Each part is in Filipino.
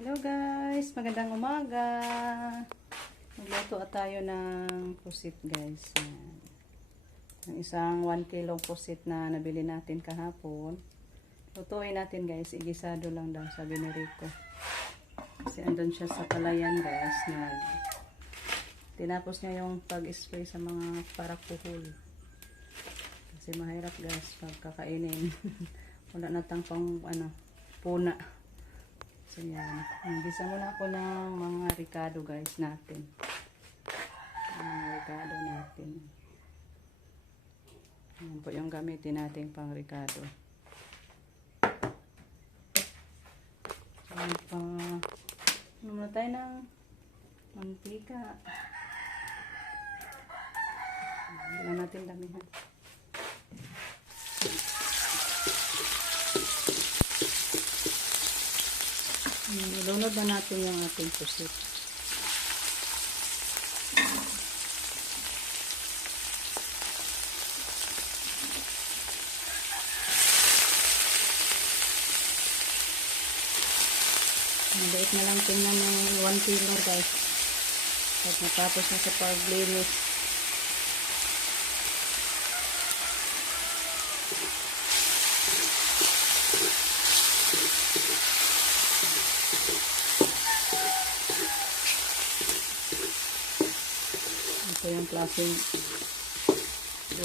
Hello guys, magandang umaga. Magluto tayo ng pusit guys. Yan. Ang isang 1 kilo pusit na nabili natin kahapon. Lutuin natin guys, igisado lang daw sabi ni Rico. Kasi andun siya sa palayan guys. Tinapos niya yung pag-spray sa mga parakuhol. Kasi mahirap guys pag kakainin. Wala na tang pang puna. So yan, gisa muna ako ng mga ricado guys natin. Mga ricado natin. Yan po yung gamitin natin pang ricado. Yan pa. Muna tayo ng mantika. Hindi lang natin damihan. Ilunod na natin yung ating pusit. Maliit na lang tingnan yung 1 kilo guys. Pag natapos na sa paglinis. Ito yung klaseng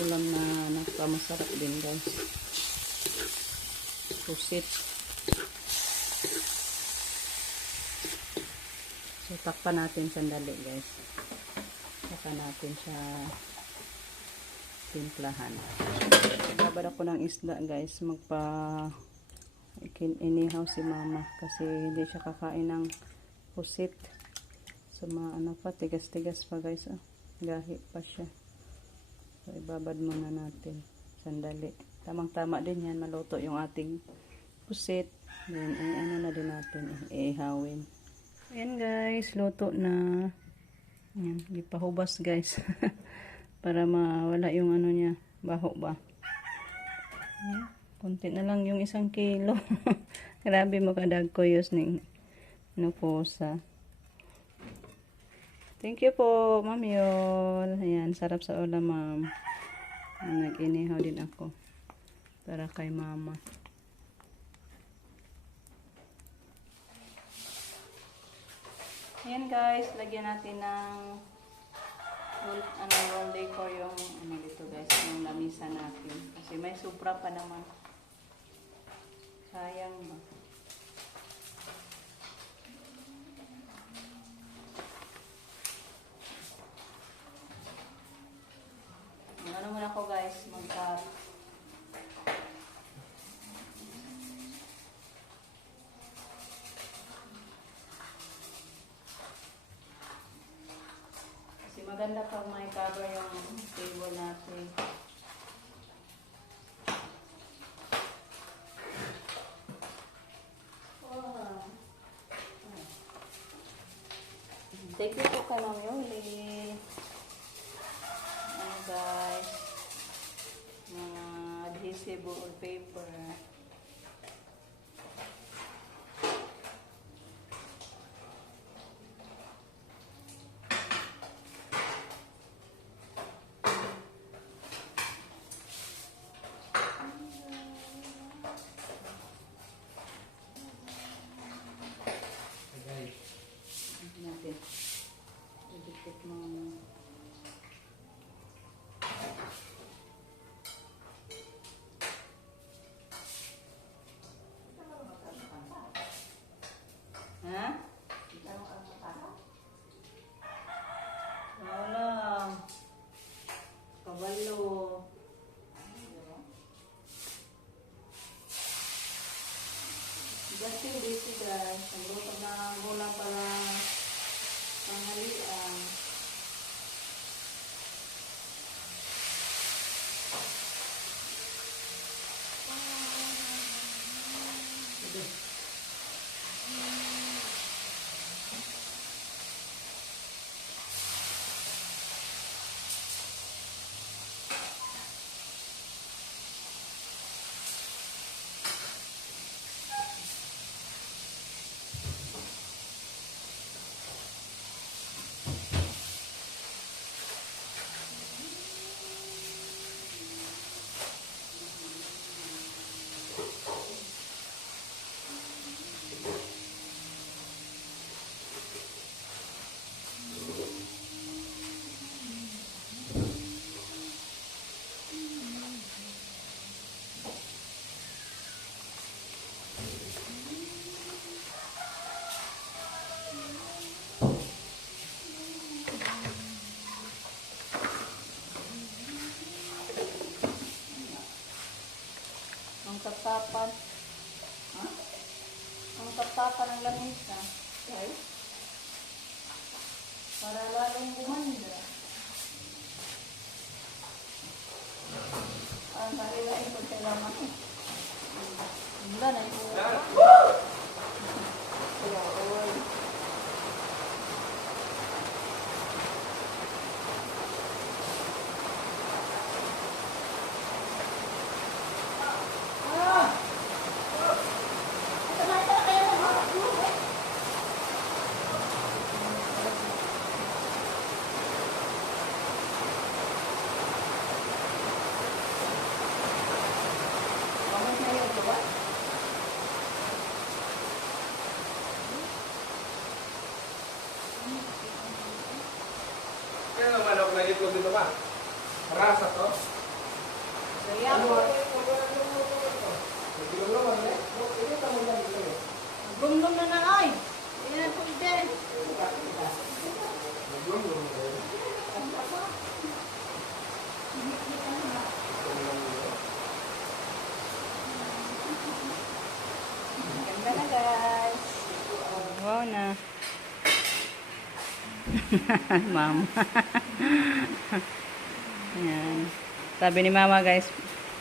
ulam na nagpamasarap din guys. Pusit. So takpan natin sandali guys. Saka natin siya timplahan. Babad ako ng isda guys. Inihaw si mama kasi hindi siya kakain ng pusit. So tigas-tigas pa guys. Gahi pa siya. So, ibabad muna natin. Sandali. Tamang-tama din yan. Maluto yung ating pusit. Then, na din natin. Ihawin. Ayan guys. Luto na. Ayan. Ipahubas guys. Para mawala yung niya. Baho ba. Ayan. Kunti na lang yung 1 kilo. Grabe makadag ko yus ning nukosa. Thank you po, Ma'am Yol. Ayan, sarap sa ulam, Ma'am. Nag-inihaw din ako. Para kay Mama. Ayan guys, lagyan natin ng roll decor yung dito guys, yung lamisa natin. Kasi may supra pa naman. Sayang ba? Muna ako guys, mag-cut. Kasi maganda pag may cover yung table natin. Wow. Thank you po kay Ma'am Yoli. Guys, mga adhesive paper. Natin. Dikit mo. Ha? Wala. Kabalo. Dati dito guys. Nagluto na gulang para panghalian. ka ng lamesa. Okay? Para lalong gumanda. Ang karilain ko kailangan eh. Wala na yung Kaya nga manok na ito dito ba? Rasa to? gumlum na na ay. Hindi na pwede. Ganda na guys. Wow na. Mama. Yan. Sabi ni mama guys,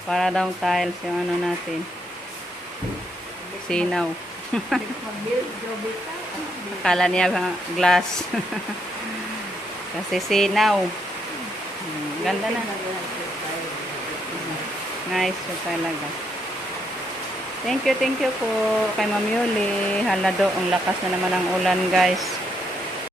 para daw tiles yung ano natin. Sinaw. Akala niya glass. Kasi sinaw. Ganda na. Nice yun talaga. Thank you po kay Ma'am Yuli. Halado, ang lakas na naman ang ulan guys.